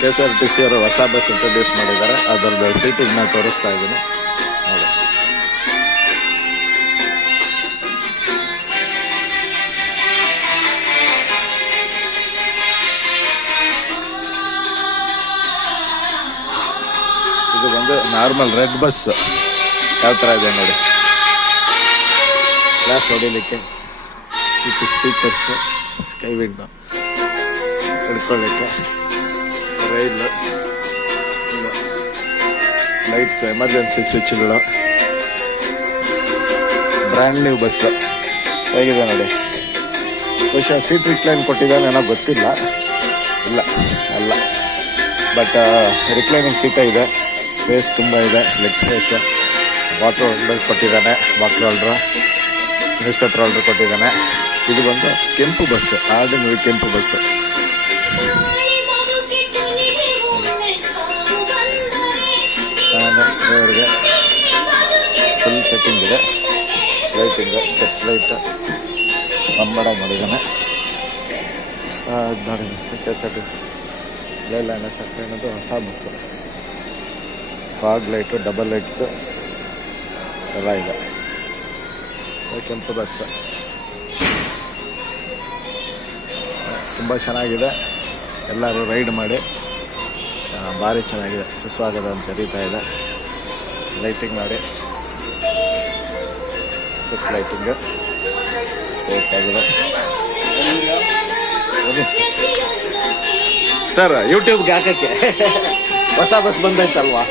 KSRTC ಅವರು ಹೊಸ bus introduce ಮಾಡಿದ್ದಾರೆ. ಅದರದ್ದು ಸೀಟಿಂಗ್ ನಾನು ತೋರಿಸ್ತಾ ಇದ್ದೀನಿ ನೋಡಿ. ಇದು ಬಂದು ನಾರ್ಮಲ್ ರೆಡ್ ಬಸ್ ಯಾವ ಥರ ಇದೆ ನೋಡಿ. ಗ್ಲಾಸ್ ಹೊಡಿಲಿಕ್ಕೆ ವಿತ್ ಸ್ಪೀಕರ್ಸ್, ಸ್ಕೈ ವಿಂಡೋ ಹಿಡ್ಕೊಳ್ಳಿಕ್ಕೆ, ರೈಲ್ ಲೈಟ್ಸ್, ಎಮರ್ಜೆನ್ಸಿ ಸ್ವಿಚ್ಗಳು, ಬ್ರ್ಯಾಂಡ್ ನ್ಯೂ ಬಸ್ ಹೇಗಿದೆ ನೋಡಿ. ಬಹುಶಃ ಸೀಟ್ ರಿಕ್ಲೈನ್ ಕೊಟ್ಟಿದ್ದಾನೆ ಏನೋ ಗೊತ್ತಿಲ್ಲ, ಇಲ್ಲ ಅಲ್ಲ, ಬಟ್ ರಿಕ್ಲೈನಿಂಗ್ ಸೀಟ ಇದೆ. ಸ್ಪೇಸ್ ತುಂಬ ಇದೆ, ಲೆಗ್ ಸ್ಪೇಸ್. ವಾಟರ್ ಹೋಲ್ಡರ್ ಕೊಟ್ಟಿದ್ದಾನೆ, bottle holder, news paper holder ಕೊಟ್ಟಿದ್ದಾನೆ. ಇದು ಬಂದು ಕೆಂಪು ಬಸ್ಸು, ಆರ್ಡಿನರಿ ಕೆಂಪು ಬಸ್ಸು. ಅವರಿಗೆ ಫುಲ್ ಸೆಟ್ಟಿಂಗ್ ಇದೆ, ಲೈಟಿಂಗ್, ಸ್ಟೆಪ್ ಲೈಟ್, ಅಂಬಡ ಮಾಡಿದ್ದಾನೆ. ನೋಡಿ KSRTC ಲೈಲ್ಯಾಂಡ್ ಶಕ್ತಿ ಅನ್ನೋದು ಹೊಸ bus. Fog light, double lights ಎಲ್ಲ ಇದೆ. ಕೆಂಪು ಬಸ್ ತುಂಬ ಚೆನ್ನಾಗಿದೆ. ಎಲ್ಲರೂ ರೈಡ್ ಮಾಡಿ, ಭಾರಿ ಚೆನ್ನಾಗಿದೆ. ಸುಸ್ವಾಗತ ಅಂತ ಕರೀತಾ ಇದೆ. ಲೈಟಿಂಗ್ ಮಾಡಿ, ಫುಟ್ ಲೈಟಿಂಗ್, ಸ್ಪೇಸ್ ಆಗಿದೆ. ಸರ್ ಯೂಟ್ಯೂಬ್ಗೆ ಹಾಕಕ್ಕೆ ಹೊಸ ಬಸ್ ಬಂದೈತಲ್ವಾ?